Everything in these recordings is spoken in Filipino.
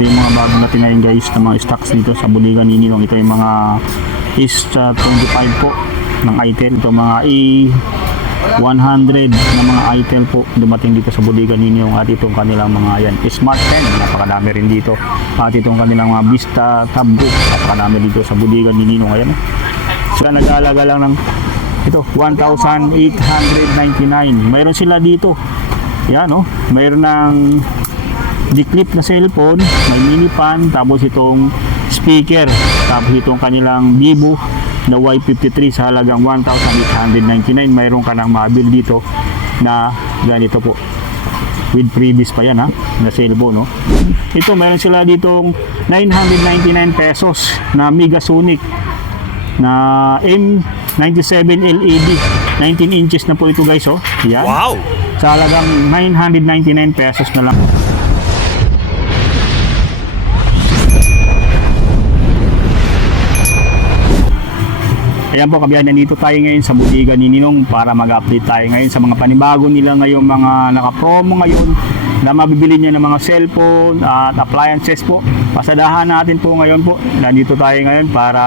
Yung mga bagong natin ngayon guys na mga stocks dito sa Budigan ni Ninong. Ito yung mga is-25 po ng item. Ito mga E100 na mga item po dumating dito sa Budigan ni Ninong. At itong kanilang mga yan Smart 10, napakadami rin dito. At itong kanilang mga Vista Tab Book, napakadami dito sa Budigan ni Ninong. Ayan, sila nag-aalaga lang ng ito 1,899. Mayroon sila dito yan, mayroon ng declip na cellphone, may mini fan, tapos itong speaker, tapos itong kanilang Vivo na Y53 sa halagang 1,899. Mayroon ka ng mabil dito na ganito po with freebies pa yan na cellphone, Ito mayroon sila ditong 999 pesos na Megasonic na M97 LED, 19 inches na po ito guys, yan. Wow! Sa halagang 999 pesos na lang. Ayan po kabiyahe, nandito tayo ngayon sa Budigan ni Ninong para mag-update tayo ngayon sa mga panibago nila ngayong mga naka-promo ngayon na mabibili niya ng mga cellphone at appliances po. Pasadahan natin po ngayon po. Nandito tayo ngayon para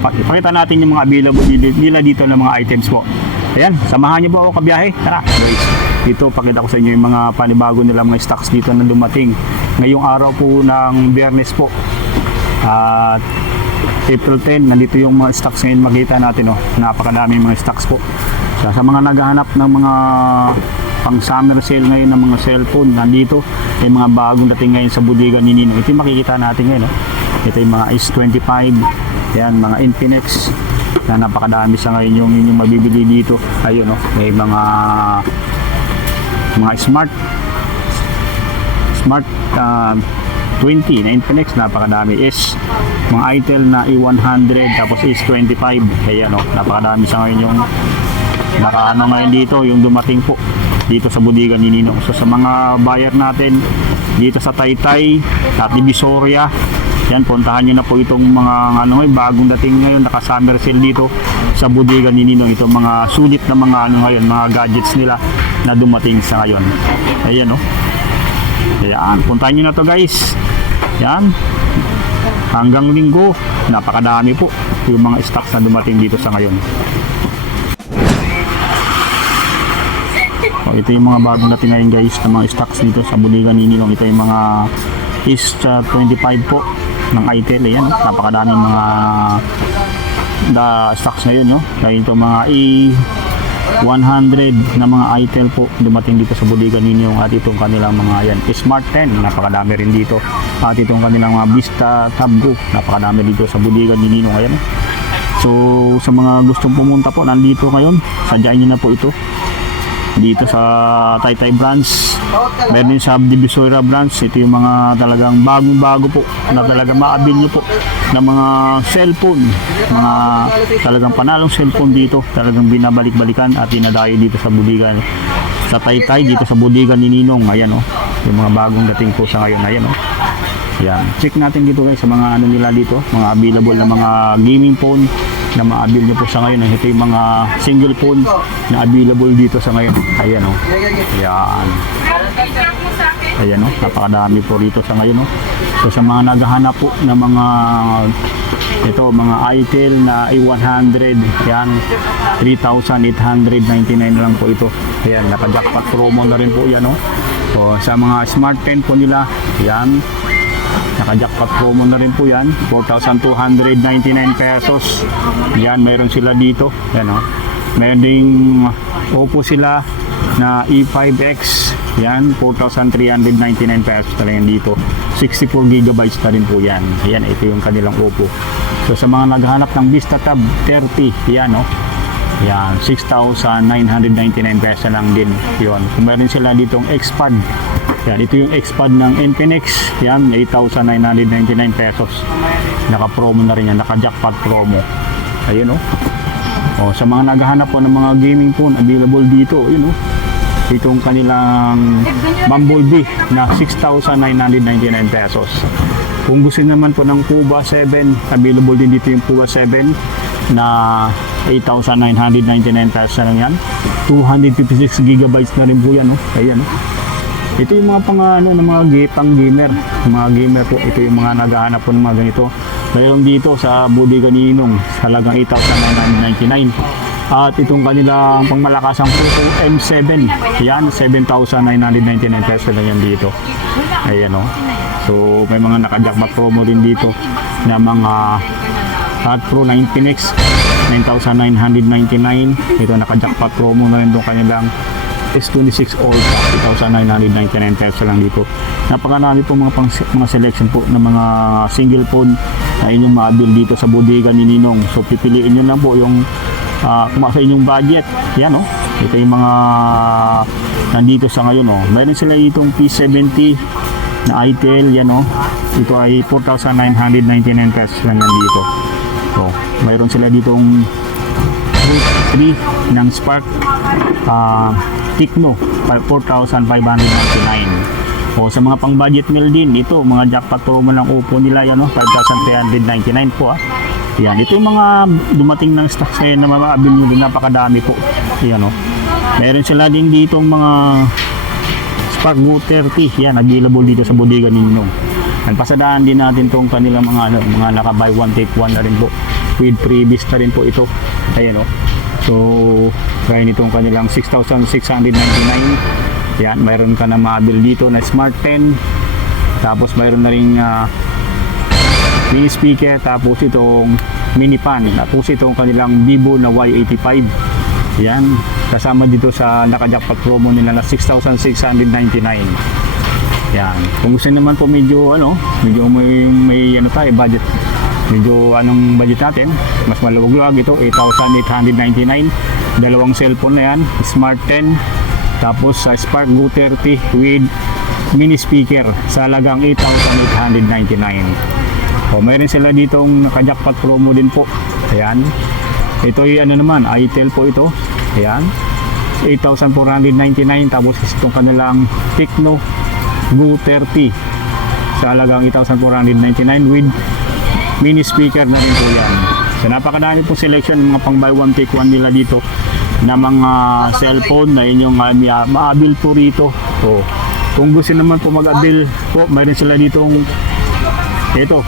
pakita natin yung mga available nila dito ng mga items po. Ayan, samahan niyo po ako kabiyahe. Tara guys, dito pakita ko sa inyo yung mga panibago nila mga stocks dito na dumating ngayong araw po ng Biyernes po. At April 10, nandito yung mga stocks ngayon makita natin, napakadami mga stocks po. Sa mga naghahanap ng mga pang summer sale ngayon ng mga cellphone, nandito yung mga bagong dating ngayon sa Budigan ni Ninong. Ito yung makikita natin ngayon, ito yung mga S25, yan, mga Infinix na napakadami sa ngayon yung inyong mabibili dito. Ayun, may mga smart 20 na Infinix, napakadami. Mga Itel na E100, tapos S25, ayan, napakadami sa ngayon yung nakaano ngayon dito, yung dumating po dito sa Budigan ni Ninong. So sa mga buyer natin dito sa Taytay at Divisoria, yan, puntahan nyo na po itong mga bagong dating ngayon, naka-summer sale dito sa Budigan ni Ninong. Itong mga sulit na mga ngayon, mga gadgets nila na dumating sa ngayon. Ayan, Ayan, puntahan nyo na to guys. Yan, hanggang linggo, napakadami po yung mga stocks na dumating dito sa ngayon. Ito yung mga bagong natin ngayon guys na mga stocks dito sa Budigan ni Ninong. Ito yung mga is-25 po ng Itel. Ayan, napakadaming mga stocks ngayon, Dahil ito mga E100 na mga Itel po dumating dito sa Budigan ni Ninong. At itong kanilang mga yan Smart 10, napakadami rin dito. At itong kanilang mga Vista Tab Book, napakadami dito sa Budigan ni Ninong. Ayan, so sa mga gustong pumunta po, nandito ngayon, sadyain nyo na po ito dito sa Taytay branch. Meron din sa Divisoria branch. Ito yung mga talagang bagong-bago po na talagang maabil nyo po ng mga cellphone, mga talagang panalong cellphone dito, talagang binabalik-balikan at dinadayo dito sa Budigan, sa Taytay, dito sa Budigan ni Ninong. Ayan, yung mga bagong dating po sa ngayon. Ayan, yan, check natin dito guys sa mga nila dito, mga available na mga gaming phone na maabil nyo po sa ngayon. Ito yung mga single phone na available dito sa ngayon. Ayan, yan, ayan, napakadami po rito sa ngayon, So sa mga naghahanap po ng mga mga Itel na A100, yan, 3,899 lang po ito. Ayan, naka-jackpot promo na rin po yan, So sa mga Smart 10 po nila, yan, naka-jackpot promo na rin po yan, 4,299 pesos. Yan, mayroon sila dito. Yan, Meron ding Oppo sila na E5X. Yan, 4,399 pesos talagang dito. 64 gigabytes na rin po yan. Yan, ito yung kanilang Oppo. So sa mga naghahanap ng Vista Tab 30, yan, yan, 6,999 pesos lang din yun. Kung meron sila ditong Xpad, yan, ito yung Xpad ng Infinix, yan, 8,999 pesos. Naka-promo na rin yan, naka-jackpot promo. Ayun, sa mga naghahanap po ng mga gaming phone, available dito, yun, itong kanilang Bumblebee na 6,999 pesos. Kung gusto naman po ng Cuba 7, available din dito yung Cuba 7 na 8,999 pesos na lang yan. 256 gigabytes na rin po yan, Ayan, Ito yung mga ng mga pang gamer. Mga gamer po, ito yung mga naghahanap po ng mga ganito. Mayroon dito sa Bodega ni Ninong, halagang 8,999. At itong kanilang pangmalakasang Poco M7, yan, 7,999 pesos lang yan dito. Ayan o. So, may mga naka-jackpot promo din dito na mga Hot Pro 19X, 9,999. Ito naka-jackpot promo na rin itong kanilang S26 Ultra, 2,999 pesos lang dito. Napakarami po mga selection po ng mga single phone na inyong maabil dito sa Bodega ni Ninong. So pipiliin nyo lang po yung kung sa inyong budget. Yan oh. Ito yung mga nandito sa ngayon oh. Meron sila itong P70 na Itel, yan oh. Ito ay 4,999 pesos lang yan dito. So, mayroon sila ditong Boot 3 ng Spark Tecno 4,599. O sa mga pang budget meal din, ito mga jackpot promo ng Oppo nila yan, no? 5,399 po. Yan, ito yung mga dumating ng stocks ngayon na maabil nyo din, napakadami po. Yan, no? Meron sila din dito mga Spark Go 30, yan, available dito sa Bodega Ninong. Pasadaan din natin tong kanilang mga naka buy one take one na rin po, with freebies na rin po ito. Ayan, no? So, kaya nitong kanilang 6,699. Yan, mayroon ka na maabil dito na Smart 10. Tapos mayroon na rin mini speaker. Tapos itong mini fan. Tapos itong kanilang Vivo na Y85. Yan, kasama dito sa naka-jackpot promo nila na 6,699. Yan, kung gusto naman po medyo may tayo budget. Medyo anong budget natin, mas maluwag-luwag ito, 8,899. Dalawang cellphone na yan, Smart 10, tapos sa Spark Go 30 with mini speaker sa halagang 8,899. O mayroon sila ditong naka-jackpot promo din po. Ayan, ito yung naman, Itel po ito. Ayan, 8,499. Tapos itong kanilang Tecno Go 30 sa halagang 8,499 with mini speaker na rin po yan. So napakadami po selection ng mga pang buy one take one nila dito na mga cellphone na inyong maabil po rito. So, kung gusto naman po mag-abil po, mayroon sila ditong ito,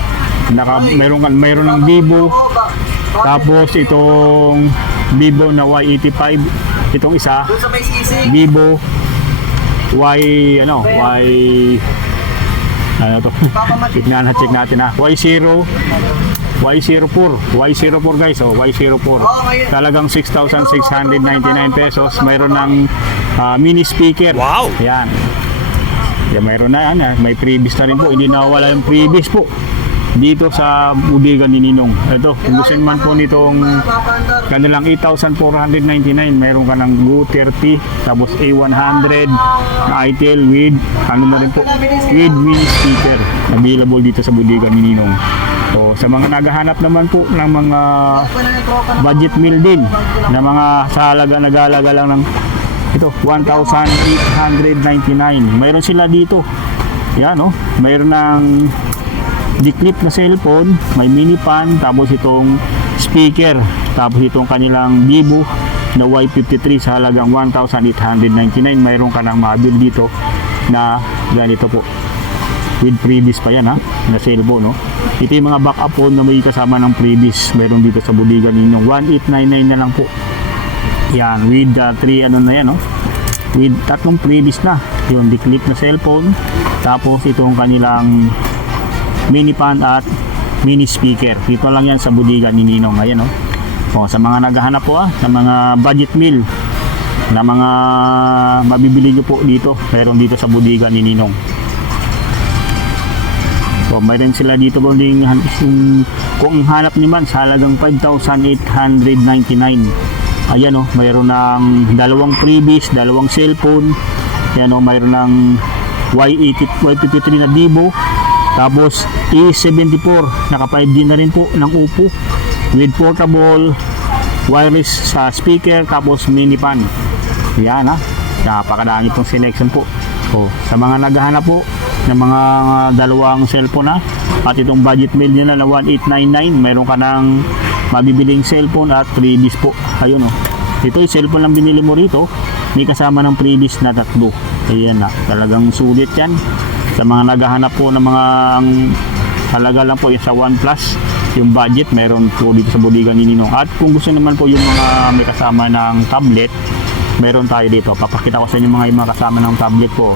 mayroon ng Vivo, tapos itong Vivo na Y85, itong isa Vivo check natin ha. Y04 guys, so Y04 talagang 6,699 pesos. Mayroon ng mini speaker. Wow! Yan, mayroon na yan, may freebies na rin po, hindi nawawala yung freebies po dito sa Bodega ni Ninong. Ito, kung gusto naman po nitong kanilang 8,499, mayroon ka ng Go 30, tapos A100 na Itel with na rin po, with mini speaker, available dito sa Bodega ni Ninong. So, sa mga naghahanap naman po ng mga budget meal din, na mga sa halaga nag-aalaga lang ng ito, 1,899. Mayroon sila dito. Yan, no? Mayroon ng declip na cellphone, may mini fan, tapos itong speaker, tapos itong kanilang Vivo na Y53 sa halagang 1,899. Mayroon ka ng mabil dito na ganito po, with freebies pa yan ha, na cellphone, no? Ito yung mga backup phone na may kasama ng freebies. Mayroon dito sa Bodega Ninong, 1,899 na lang po yan, with 3 na yan, no? With tatlong freebies na, yung declip na cellphone, tapos itong kanilang mini fan at mini speaker. Dito lang yan sa Bodega ni Ninong. Ayan, no? O, sa mga naghahanap po sa mga budget meal na mga mabibili nyo po dito, mayroon dito sa Bodega ni Ninong. So, mayroon sila dito kung hanap naman sa halagang 5,899. Ayan, no? Mayroon ng dalawang freebies, dalawang cellphone. Ayan, no? Mayroon ng Y53 na Vivo, tapos E74 naka 5G na rin po ng Oppo with portable wireless sa speaker, tapos mini fan. Yan ha, napakadami pong selection po. So, sa mga naghahanap po ng mga dalawang cellphone na at itong budget meal nila na 1,899, mayroon ka ng mabibiling cellphone at freebies po. Ayun, ito yung cellphone lang binili mo rito, may kasama ng freebies na 3. Ayan na, talagang sulit yan. Sa mga naghahanap po ng mga ang halaga lang po yung sa OnePlus, yung budget, meron po dito sa Bodega ni Ninong. At kung gusto naman po yung mga may kasama ng tablet, meron tayo dito. Papakita ko sa inyo mga yung mga kasama ng tablet po.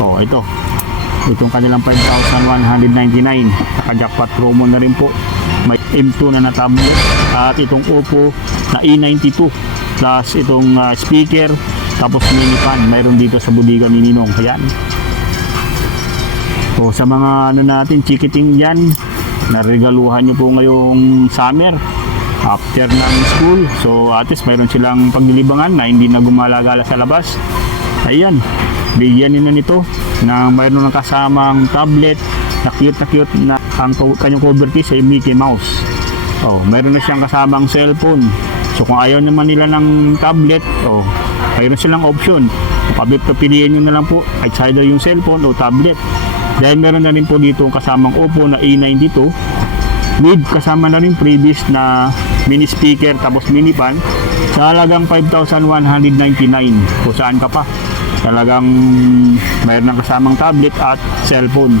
So, itong kanilang 5,199. Naka-jackpot promo na rin po. May M2 na tablet. At itong Oppo na E92 plus itong speaker, tapos mini fan, mayroon dito sa Bodega ni Ninong. Ayan. So, sa mga natin, chikiting dyan, naregaluhan nyo po ngayong summer after ng school. So, at least mayroon silang paglilibangan na hindi na gumalagala sa labas. Ayan, bigyan nyo na nito na mayroon ng kasamang tablet na cute na ang kanyang cover piece ay Mickey Mouse. Oh, mayroon na siyang kasamang cellphone. So, kung ayaw naman nila ng tablet, mayroon silang option. Piliin nyo na lang po, either yung cellphone o tablet. Dahil meron na rin po dito kasamang Oppo na E92 with kasama na rin previous na mini speaker tapos mini fan sa halagang 5,199. Kung saan ka pa, talagang mayroon ng kasamang tablet at cellphone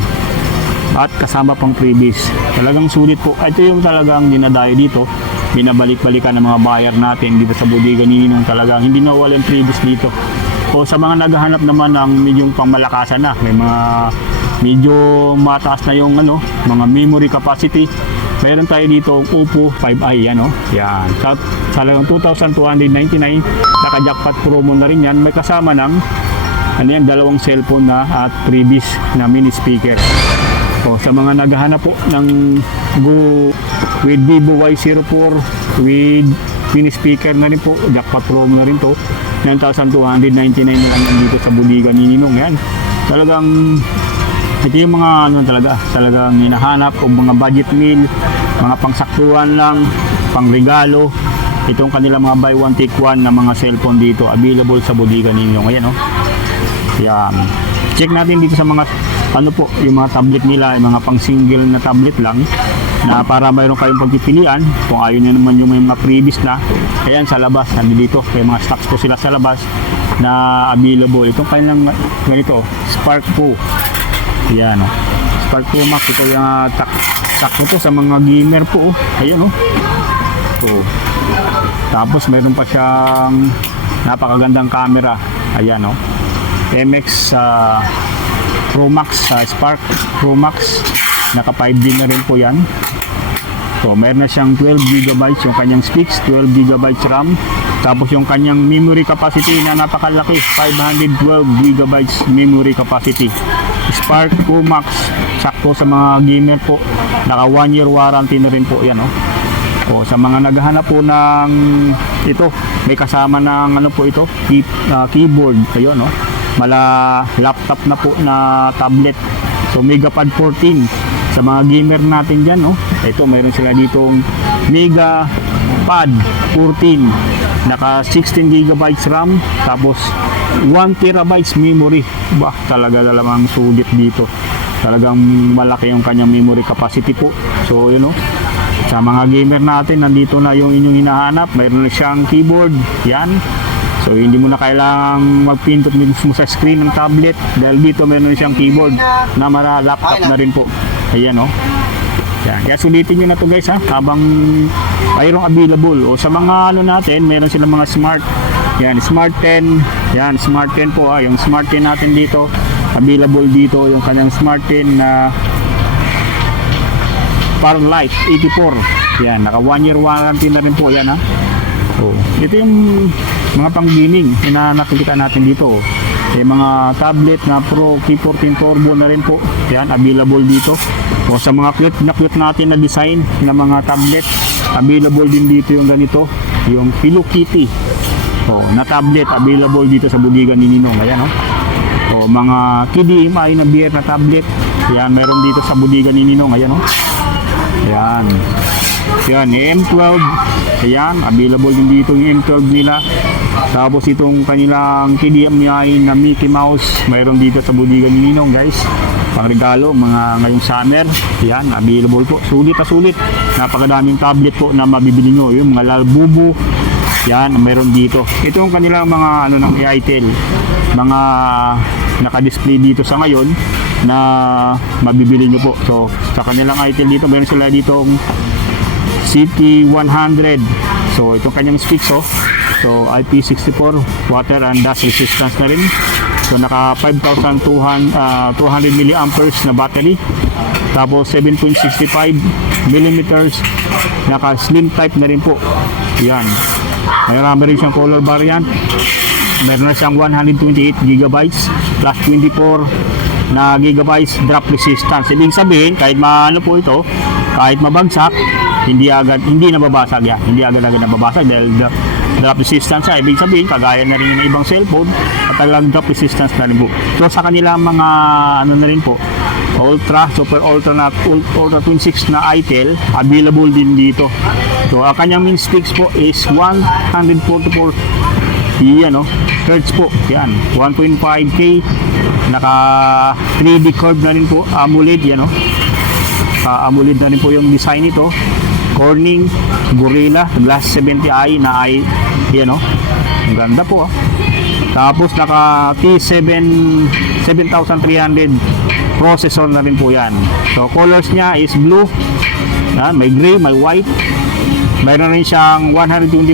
at kasama pang previous. Talagang sulit po. Ito yung talagang dinadayo dito, binabalik-balikan ng mga buyer natin dito sa Bodega ni Ninong. Talagang hindi na walang previous dito. O sa mga naghahanap naman ng medyo pangmalakasan na, may mga medyo mataas na yung mga memory capacity, meron tayo dito Oppo 5i, yan. Talagang 2,299, naka-jackpot promo na rin yan. May kasama ng dalawang cellphone na at previous na mini speaker. So, sa mga naghahanap po ng Go with Vivo Y04 with mini speaker na rin po, jackpot promo na rin to, 9,299 na lang dito sa Bodega ni Ninong. Yan, talagang ito yung mga talagang hinahanap o mga budget meal, mga pangsaktuhan lang, pangregalo. Itong kanilang mga buy one take one na mga cellphone dito available sa Bodega ni Ninong. Ayan, yan. Check natin dito sa mga yung mga tablet nila, yung mga pang single na tablet lang, na para mayroon kayong pagpipilian. Kung ayaw nyo naman yung mga previous na, ayan sa labas, nandito may mga stocks po sila sa labas na available. Itong kanilang ganito, Spark Pro. Ayan, Spark Pro Max. Ito yung sakto to sa mga gamer po. Ayan, tapos meron pa siyang napakagandang camera. Ayan, MX Pro Max, Spark Pro Max, naka 5D na rin po yan. So meron na siyang 12GB yung kanyang specs, 12GB RAM, tapos yung kanyang memory capacity na napakalaki, 512GB memory capacity. Spark Pro Max, sakto sa mga gamer po, naka 1 year warranty na rin po yan. Sa mga naghahanap po ng ito, may kasama ng ito, keyboard. Ayun, mala laptop na po na tablet. So Megapad 14 sa mga gamer natin dyan. Ito, mayroon sila ditong Megapad 14, naka 16GB RAM, tapos 1TB memory. Talaga lamang sulit dito. Talagang malaki yung kanyang memory capacity po. So sa mga gamer natin, nandito na yung inyong hinahanap. Mayroon na siyang keyboard, yan. So hindi mo na kailangang magpindot mismo sa screen ng tablet, dahil dito meron siyang keyboard na mara laptop na rin po. Ayan, yan. Kaya sulitin nyo na to guys, habang mayroong available. Sa mga natin, meron silang mga smart. Yan, Smart 10. Yan, Smart 10 po. Yung Smart 10 natin dito, available dito yung kanyang Smart 10 na Farlight 84. Yan, naka 1 year warranty na rin po yan. Ito yung mga pang-gaming na nakikita natin dito. Yung mga tablet na Pro K14 Turbo na rin po. Yan, available dito. Sa mga cute natin na design ng mga tablet, available din dito yung ganito, yung Hello Kitty. Na tablet, available dito sa Bodega ni Ninong. Ayan, mga KDMI na beer na tablet. Yan, meron dito sa Bodega ni Ninong. Ayan, Ayan. Yan, M12. Ayan, available din dito yung M12 nila. Tapos itong kanilang KDMI na Mickey Mouse, mayroon dito sa Bodega ni Ninong, guys. Pangregalo, mga ngayong summer. Yan, available po. Sulit na sulit. Napakadaming tablet po na mabibili nyo. Yung mga Lalbubu, Yan, meron dito. Ito yung kanilang mga ano ng itel, mga naka-display dito sa ngayon na mabibili nyo po. So sa kanilang itel dito, meron sila ditong CT100. So itong kanyang specs, so IP64 water and dust resistance na rin. So naka 5,200 milliamperes na battery. Tapos 7.65 millimeters, naka slim type na rin po. Yan. Mayroon rin siyang color variant. Meron na siyang 128 gigabytes plus 24 na gigabytes drop resistance. Ibig sabihin, kahit maano po ito, kahit mabagsak, hindi nababasag yan. Hindi agad-agad nababasag dahil drop resistance siya. Ibig sabihin, kagaya na rin ng ibang cellphone at talagang drop resistance na rin po. So sa kanilang mga ano na rin po, Ultra, Super Ultra na Ultra Twin 6 na itel, available din dito. So ang kanyang min specs po is 144 hertz po. Yan, 1.5K, naka 3D curve na rin po, AMOLED yan AMOLED na rin po yung design nito. Corning Gorilla Glass 70i na ang ganda po. Tapos naka T7 7300 processor na rin po yan. So colors niya is blue, yan, may gray, may white. Mayroon rin siyang 128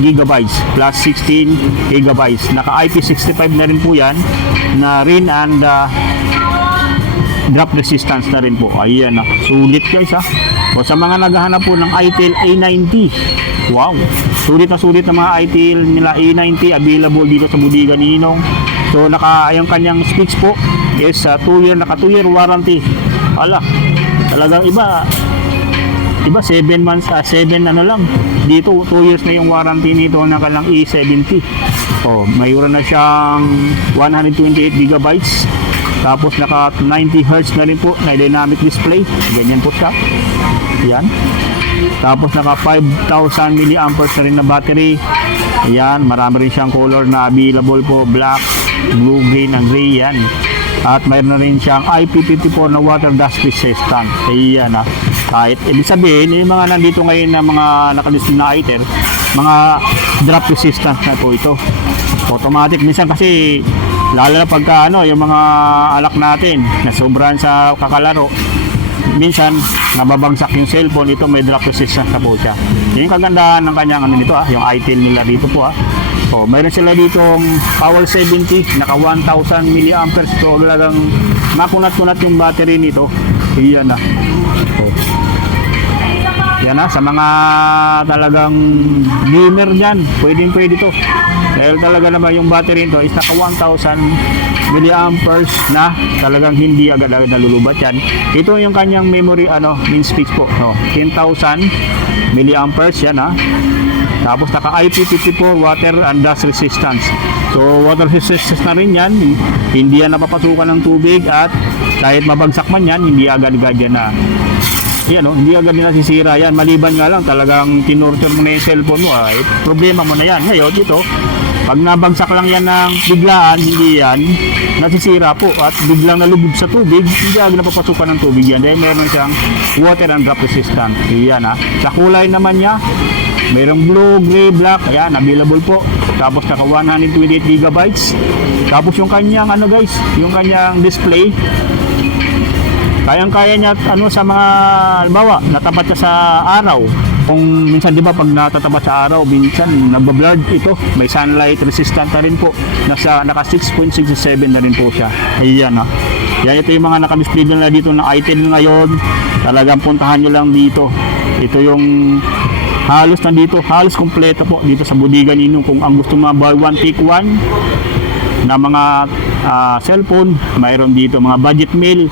gigabytes plus 16 gigabytes. Naka IP65 na rin po yan na rain and drop resistance na rin po. Ayan, sulit guys O sa mga naghahanap po ng itel A90, wow, sulit na mga itel nila A90 available dito sa Budigan ni Ninong. So yung kanyang specs po is 2 year warranty. Ala, talagang iba 7 months, 7 lang. Dito 2 years na yung warranty nito ng kanilang A70. Mayroon na siyang 128 gigabytes. Tapos naka 90 Hz na rin po na dynamic display. Ganyan po siya. Yan. Tapos naka 5,000 milliamperes na rin na battery. Ayan, marami rin siyang color na available po, black, blue, green, and gray. Yan. At mayroon na rin siyang IP54 na water dust resistant. Ayan kahit ibig sabihin, yung mga nandito ngayon na mga nakalisting na item, mga drop resistant na po ito. Automatic minsan kasi lalo na pagka yung mga alak natin na sobrahan sa kakalaro, minsan nababagsak yung cellphone. Ito may drop resistance na po siya. Yung kagandahan ng kanyang nito yung itel nila dito po mayroon sila ditong Power 70, naka 1,000 milliamperes. So talagang makunat-kunat yung battery nito. Iyan yan sa mga talagang gamer dyan, pwede to. Dahil talaga naman yung battery nito is naka 1,000 milliamperes na talagang hindi agad-agad nalulubat yan. Ito yung kanyang memory min specs po. 10,000 milliamperes yan Tapos naka IP54 water and dust resistance. So water resistance na rin yan. Hindi yan napapasukan ng tubig at kahit mabagsak man yan, hindi agad-agad yan hindi agad nila sisira yan. Maliban nga lang talagang tinurture mo na yung cellphone mo problema mo na yan. Ngayon dito, pag nabagsak lang yan ng biglaan, hindi yan nasisira po at biglang nalubog sa tubig, hindi agad napapasukan ng tubig yan dahil meron siyang water and drop resistant. Yan sa kulay naman niya, mayroong blue, gray, black. Ayan, available po. Tapos naka 128 gigabytes. Tapos yung kanyang yung kanyang display, kayang-kaya niya sa mga halimbawa, natapat siya sa araw. Kung minsan di ba pag natatapat sa araw, minsan nagba-blurred ito. May sunlight resistant na rin po. Naka 6.67 na rin po siya. Ayan Yan, ito yung mga naka-display na dito ng itel ngayon. Talagang puntahan nyo lang dito. Ito yung halos kompleto po dito sa Budigan Ninong. Kung ang gusto mga buy one take one na mga cellphone, mayroon dito mga budget meal.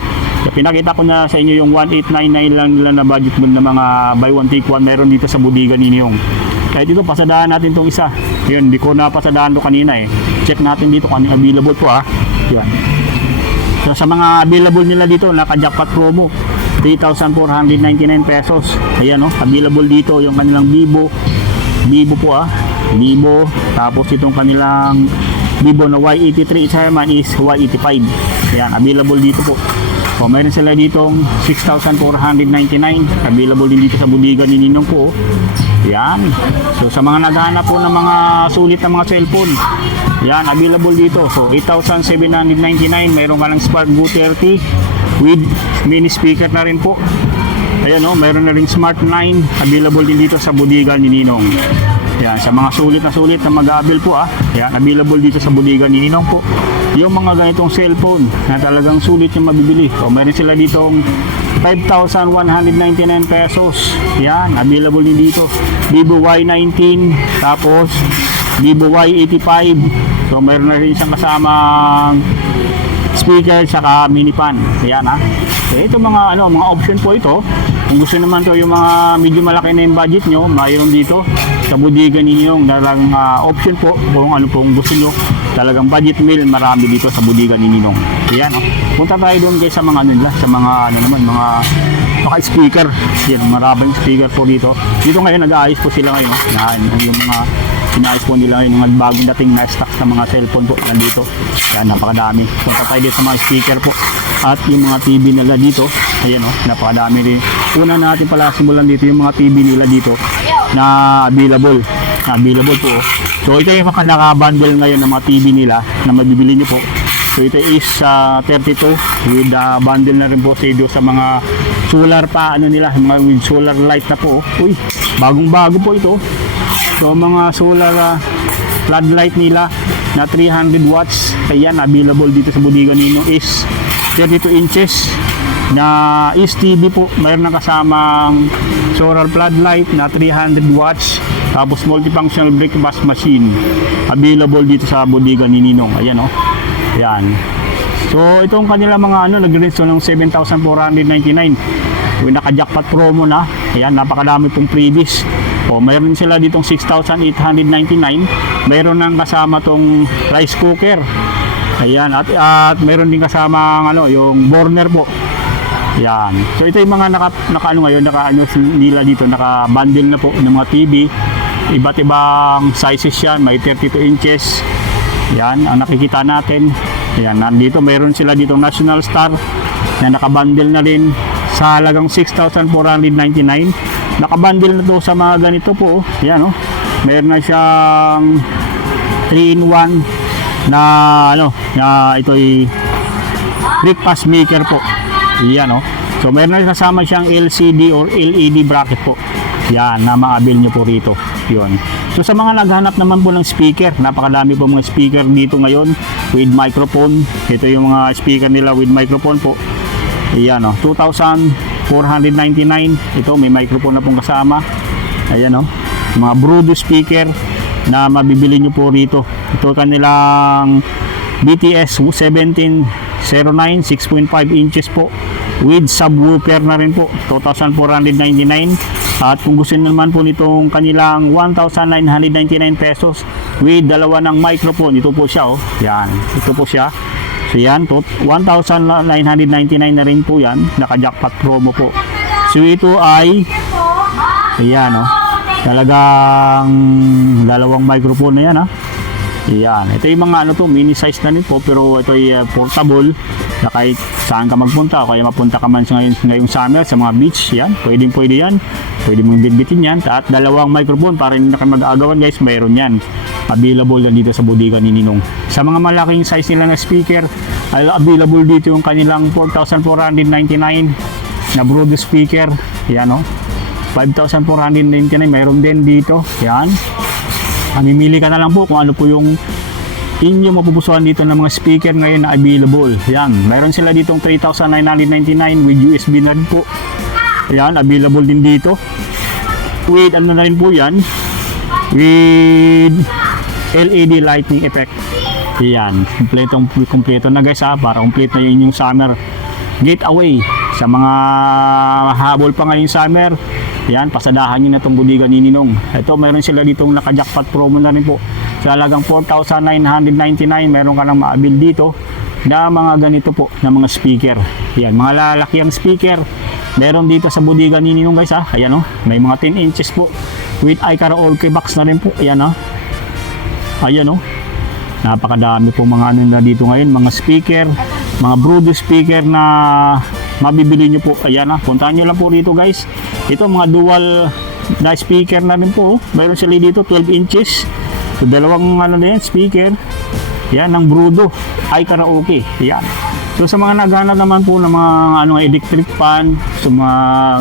Pinakita ko na sa inyo yung 1899 lang nila na budget meal na mga buy one take one, meron dito sa Budigan Ninong. Kaya dito pasadahan natin itong isa. Yun, hindi ko na pasadahan to kanina Check natin dito kung ano available po Yan. So sa mga available nila dito, naka-jackpot promo 3,499 pesos. Ayan available dito yung kanilang Vivo po Vivo. Tapos itong kanilang Vivo na Y83, isa naman is Y85. Ayan, available dito po. O meron sila ditong 6,499. Available din dito sa budiga ni Ninong po. Yan. So sa mga naghahanap po ng mga sulit na mga cellphone, yan, available dito. So 8,799. Meron ka ng Spark Go 30 with mini speaker na rin po. Ayan o, meron na rin Smart 9. Available din dito sa budiga ni Ninong. Yan, sa mga sulit na mag-aabil po yan, available dito sa budiga ni Ninong po. Yung mga ganitong cellphone na talagang sulit yung mabibili. So meron sila ditong 5,199 pesos. Yan, available din dito. Vivo Y19, tapos Vivo Y85. So meron na rin isang kasamang speaker saka mini fan. Ayan So ito mga mga option po ito. Kung gusto naman to yung mga medyo malaki na yung budget nyo, mayroon dito sa budiga ninyo talagang option po kung ano pong gusto nyo. Talagang budget meal, marami dito sa budiga ni Ninong. Ayan Punta tayo doon guys sa mga nila, sa mga mga speaker. Yan, maraming speaker po dito. Dito ngayon nag-aayos po sila ngayon. Yan, yung mga inaayos po nila ngayon, yung bagong dating na stock sa mga cellphone po nandito. Yan, napakadami. Punta tayo dito sa mga speaker po. At yung mga TV nila dito, ayan napakadami rin. Una natin pala simulan dito yung mga TV nila dito na available. Available po. So ito yung mga naka-bundle ngayon ng mga TV nila na mabibili nyo po. So ito is 32 with bundle na rin po sa mga solar pa nila, mga with solar light na po. Uy, bagong-bago po ito. So mga solar floodlight nila na 300 watts. Ayan, available dito sa budiga nino is 32 inches na is TV po. Mayroon na kasamang solar floodlight na 300 watts. Tapos multifunctional breakfast machine. Available dito sa budiga ni Ninong. Ayan Ayan. So itong kanila mga nag-range ng 7,499. Yung naka-jackpot promo na. Ayan, napakadami pong freebies. Mayroon sila ditong 6,899. Mayroon nang kasama tong rice cooker. Ayan, at mayroon din kasama yung burner po. Yan. So ito yung mga ngayon, nila dito, naka-bundle na po ng mga TV. Iba't ibang sizes yan, may 32 inches. Yan, ang nakikita natin. Yan, nandito mayroon sila dito National Star na naka-bundle na rin sa halagang 6,499. Naka-bundle na to sa mga ganito po. Yan Meron na siyang 3-in-1 na na ito'y breakfast maker po. Yan So meron na kasama siyang LCD or LED bracket po. Yan, na maabil nyo po rito. Yun. So sa mga naghanap naman po ng speaker, napakadami po mga speaker dito ngayon with microphone. Ito yung mga speaker nila with microphone po. Yan 2,499. Ito may microphone na pong kasama. Ayan mga Bluetooth speaker na mabibili nyo po rito. Ito kanilang BTS 1709 6.5 inches po with subwoofer na rin po, 2,499. At kung gusto naman po nitong kanilang 1,999 pesos with dalawa ng microphone, ito po siya yan, ito po siya. So yan, 1,999 na rin po yan, naka-jackpot promo po. So ito ay ayan talagang dalawang microphone na yan Ayan, ito yung mga mini size na rin po, pero ito ay portable na kahit saan ka magpunta o kaya mapunta ka man ngayong summer sa mga beach. Yan, pwede yan, pwede mong bitbitin yan. At dalawang microphone para hindi na kayo mag-aagawan guys, mayroon yan. Available yan dito sa budiga ni Ninong. Sa mga malaking size nila na speaker, ay available dito yung kanilang 4,499 na Bluetooth speaker. Yan 5,499 mayroon din dito. Yan. Mamimili ka na lang po kung ano po yung inyong mapupusuan dito ng mga speaker ngayon na available. Yan, mayroon sila ditong 3,999 with USB na rin po. Yan, available din dito. With na rin po yan, with LED lighting effect. Yan, kompleto na guys para complete na yung inyong summer getaway. Sa mga habol pa ngayong summer, yan, pasadahan nyo na itong budiga ni Ninong. Ito, mayroon sila ditong naka-jackpot promo na rin po. Sa halagang 4,999, meron ka nang maabil dito na mga ganito po, na mga speaker. Yan, mga lalakiang speaker. Meron dito sa budiga ni Ninong guys Ayan may mga 10 inches po. With iKaraoke box na rin po. Ayan Ayan napakadami po mga na dito ngayon, mga speaker. mga Brood speaker na mabibili nyo po. Ayan na, puntahan nyo lang po rito guys. Ito mga dual na speaker na rin po. Mayroon sila dito 12 inches. So dalawang ano na yan, speaker. Yan, ng Brudo ay karaoke. Yan. So sa mga naghahanap naman po ng mga electric fan, so mga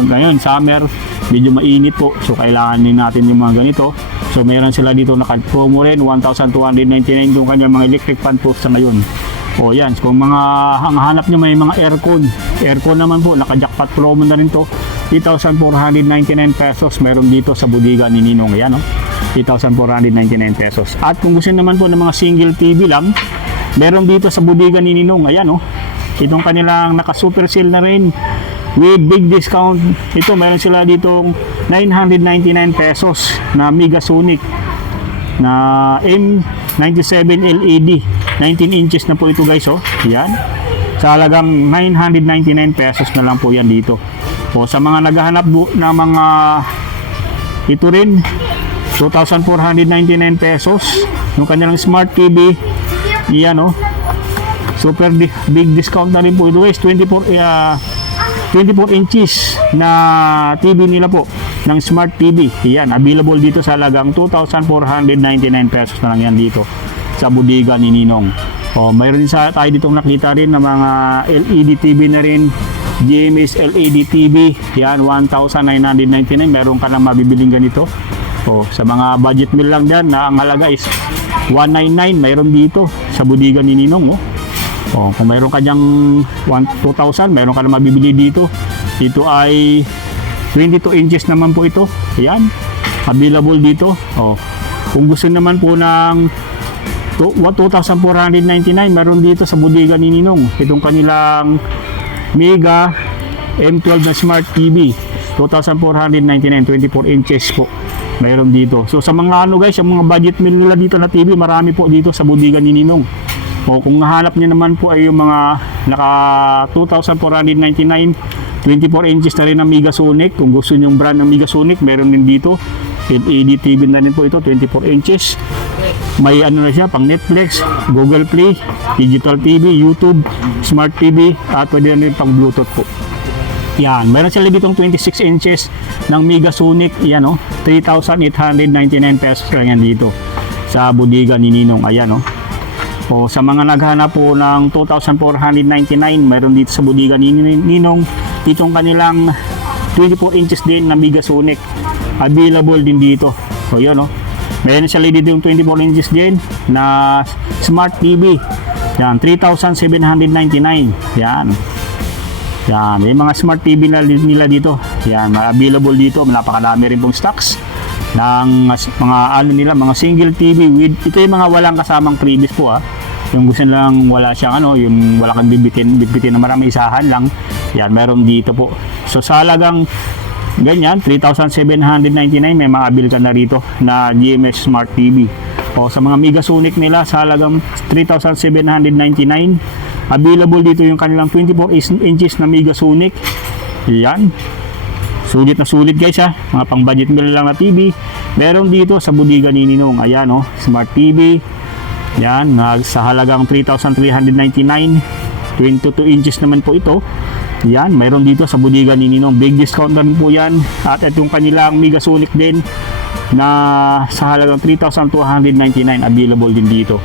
ngayon summer, medyo mainit po. So kailangan din natin yung mga ganito. So meron sila dito naka-promo rin 1,299 yung kanyang mga electric fan po sa ngayon. O yan, so kung mga hanap nyo may mga aircon naman po, naka-jackpot promo na rin to, 3,499 pesos meron dito sa bodega ni Ninong. Ayan, 3,499 pesos. At kung gusto naman po ng mga single TV lang, meron dito sa bodega ni Ninong. Ayan, itong kanilang naka-super sale na rin with big discount. Ito, meron sila ditong 999 pesos na Megasonic na M97 LED. 19 inches na po ito guys, yan. Sa halagang 999 pesos na lang po yan dito. O sa mga naghahanap na mga ito rin 2,499 pesos yung kanilang smart TV. Yan, super big discount na rin po ito guys. 24 inches na TV nila po ng smart TV. Yan, available dito sa halagang 2,499 pesos na lang yan dito sa bodega ni Ninong. Mayroon din tayo ditong nakita rin na mga LED TV na rin. GMS LED TV. Yan, 1,999. Meron ka na mabibiling ganito. Sa mga budget meal lang dyan na ang halaga is 199. Mayroon dito sa bodega ni Ninong. Kung mayroon ka dyang 2,000, mayroon ka na mabibili dito. Ito ay 22 inches naman po ito. Yan, available dito. Kung gusto naman po ng 2,499, meron dito sa bodega ni Ninong. Itong kanilang Mega M12 na Smart TV, 2,499, 24 inches po. Meron dito. So sa mga guys, yung mga budget meal nila dito na TV, marami po dito sa bodega ni Ninong. Kung nahanap niyo naman po ay yung mga naka 2,499, 24 inches na rin ng Megasonic. Kung gusto niyo yung brand ng Megasonic, meron din dito. LED TV na rin po ito, 24 inches. May na siya, pang Netflix, Google Play, Digital TV, YouTube, Smart TV, at pwede na rin pang Bluetooth po. Yan, meron sila ditong 26 inches ng Megasonic. Yan, 3,899 pesos lang yan dito sa bodega ni Ninong. Ayan, sa mga naghanap po ng 2,499, meron dito sa bodega ni Ninong itong kanilang 24 inches din na Megasonic. Available din dito. Yun, meron sila dito yung 24 inches din na Smart TV. Yan, 3,799. Yan. Yan, may mga Smart TV nila dito. Yan, available dito. Napakarami rin pong stocks ng mga mga single TV with ito yung mga walang kasamang previous po. Yung gusto lang wala siyang yung wala kang bibitin na marami isahan lang. Yan, meron dito po. So sa halagang ganyan, 3,799, may maabil ka na rito na GMS Smart TV. Sa mga Megasonic nila, sa halagang 3,799, available dito yung kanilang 24 inches na Megasonic. Yan. Sulit na sulit guys mga pang budget meal lang na TV. Meron dito sa bodega ni Ninong. Ayan, Smart TV. Yan, sa halagang 3,399, 22 inches naman po ito. Yan, mayroon dito sa bodega ni Ninong. Big discount na rin po yan. At itong kanilang Megasonic din na sa halagang 3,299 available din dito.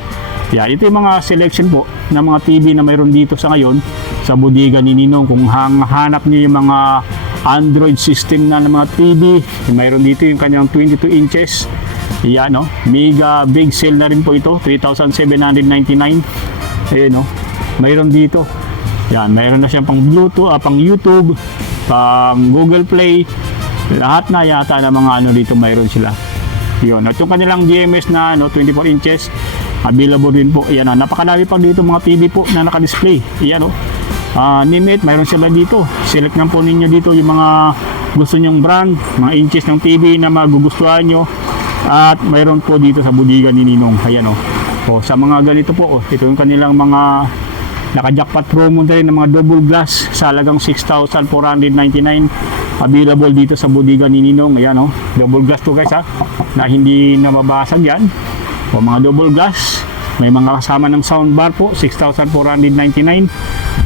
Yan, ito yung mga selection po ng mga TV na mayroon dito sa ngayon sa bodega ni Ninong. Kung hanap niyo yung mga Android system na ng mga TV, mayroon dito yung kanyang 22 inches. Yan, mega big sale na rin po ito, 3,799. Ayun, mayroon dito. Yan, mayroon na siyang pang Bluetooth, pang YouTube, pang Google Play. Lahat na yata ng mga dito mayroon sila. Yun. At yung kanilang GMS na 24 inches, available din po. Yan, napakalami pa dito mga TV po na naka-display. Yan, name it, mayroon sila dito. Select lang po ninyo dito yung mga gusto nyong brand, mga inches ng TV na magugustuhan nyo. At mayroon po dito sa bodega ni Ninong. Ayan, sa mga ganito po, ito yung kanilang mga naka-jackpot promo na rin ng mga double glass sa halagang 6,499. Available dito sa bodega ni Ninong. Ayan, double glass to guys na hindi na mabasag yan. Mga double glass, may mga kasama ng soundbar po, 6,499.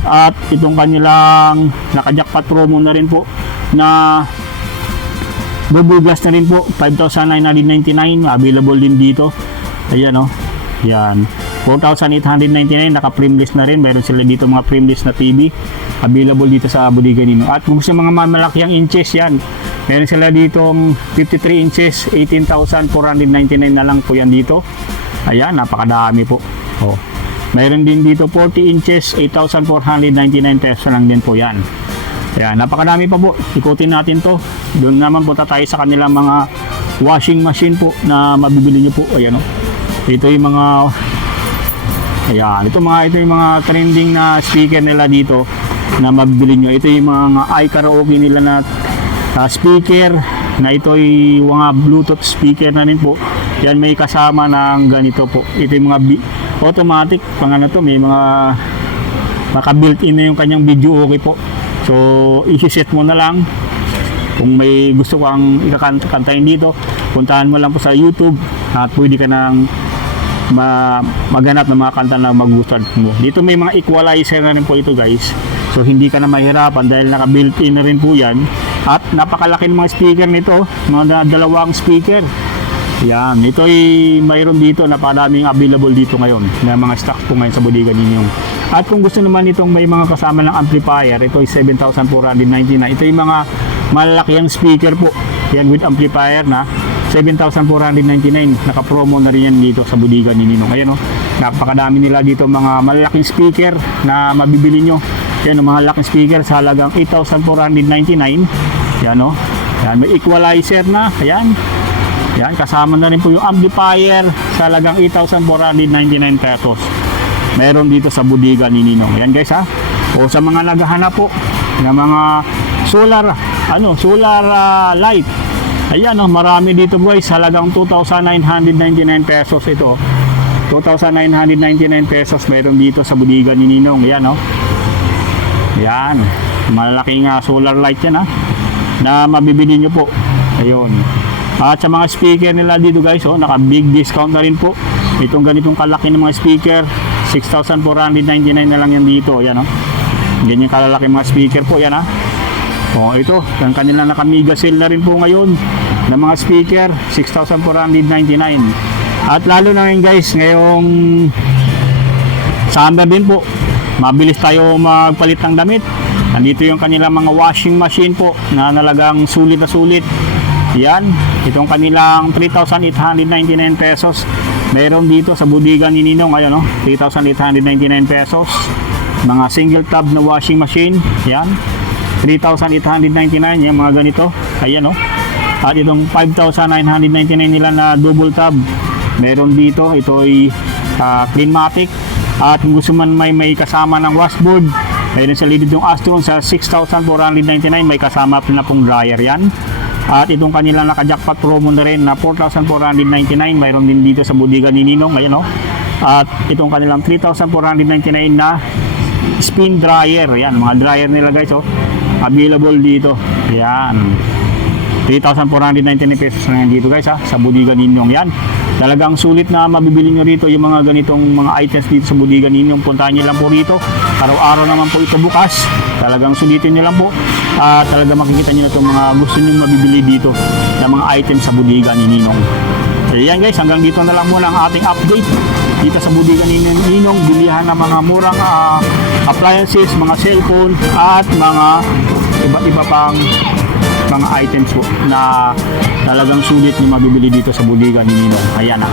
At itong kanilang naka-jackpot promo na rin po na double glass na rin po, 5,999, available din dito. Ayan o, yan, 4,899, naka-frameless na rin. Meron sila dito mga frameless na TV available dito sa Bodega Ninong. At kung gusto mga malaki ang inches, yan, meron sila dito 53 inches, 18,499 na lang po yan dito. Ayan, napakadami po. Oh. Mayroon din dito 40 inches, 8,499 pesos lang din po yan. Ayan, napakadami pa po. Ikutin natin to. Doon naman punta tayo sa kanilang mga washing machine po na mabibili nyo po. Ayan o. Ito yung mga, ayan, ito yung mga trending na speaker nila dito na mabibili nyo. Ito yung mga iKaraoke nila na speaker na ito yung mga Bluetooth speaker na rin po. Yan, may kasama ng ganito po. Ito yung mga automatic, pang ano to, may mga naka-built-in na yung kanyang video okay po. So, isi-set mo na lang. Kung may gusto kang ikakantahin dito, puntahan mo lang po sa YouTube at pwede ka nang maghanap ng mga kanta na magustuhan mo. Dito may mga equalizer na rin po ito guys. So, hindi ka na mahirapan dahil naka-built-in na rin po yan. At napakalaki ng mga speaker nito, mga dalawang speaker. Yan, ito ay mayroon dito, napakadaming available dito ngayon na mga stock po ngayon sa Bodega Ninong. At kung gusto naman itong may mga kasama ng amplifier, ito ay 7,499. Ito yung mga malalaki ang speaker po. Yan with amplifier na 7,499. Naka-promo na rin yan dito sa Bodega Ninong. Ayan o, napakadami nila dito mga malalaking speaker na mabibili nyo. Yan o, mga laking speaker sa halagang 8,499. Yan o, yan, may equalizer na. Ayan. Yan, kasama na rin po yung amplifier sa halagang 8,499 pesos. Meron dito sa Bodega ni Ninong. Yan guys ha. O sa mga naghahanap po ng mga solar light. Ayan oh, marami dito guys. Halagang 2,999 pesos ito. 2,999 pesos meron dito sa Bodega ni Ninong. Ayan oh. Yan. Malaking solar light yan ha. Na mabibili nyo po. Ayun. At sa mga speaker nila dito guys, oh, naka big discount na rin po. Itong ganitong kalaki ng mga speaker, 6,499 na lang yan dito. Yan oh. Ganyan kalalaki mga speaker po yan ha. Oh, ito, yung kanila naka mega sale na rin po ngayon ng mga speaker, 6,499. At lalo na ngayon guys, ngayong summer din po, mabilis tayo magpalit ng damit. Nandito yung kanilang mga washing machine po na nalagang sulit na sulit. Yan, itong kanilang 3,899 pesos. Meron dito sa Bodega ni Ninong, ayan o, 3,899 pesos. Mga single tab na washing machine, yan, 3,899, yan mga ganito, ayan o. At itong 5,999 nila na double tab, meron dito, ito ay Cleanmatic. At kung gusto man may kasama ng washboard, meron sa dito yung Astron sa 6,499, may kasama na pong dryer yan. At itong kanilang naka-jackpot promo na rin na 4,499, mayroon din dito sa Bodega ni Ninong, ayan o. At itong kanilang 3,499 na spin dryer, yan, mga dryer nila guys o, available dito, yan. 3,499 pesos na yan dito guys ha, sa Bodega Ninong. Yan, talagang sulit na mabibili nyo rito yung mga ganitong mga items dito sa Bodega Ninong. Puntahan nyo lang po rito, araw-araw naman po ito bukas. Talagang sulitin nyo lang po at talagang makikita nyo na itong mga gusto nyo mabibili dito na mga items sa Bodega ni Ninong. So yan guys, hanggang dito na lang muna ang ating update dito sa Bodega ni Ninong. Bilihan ng mga murang appliances, mga cellphone at mga iba't iba pang mga items po na talagang sulit na mabibili dito sa Bodega ni Ninong. Ayan na.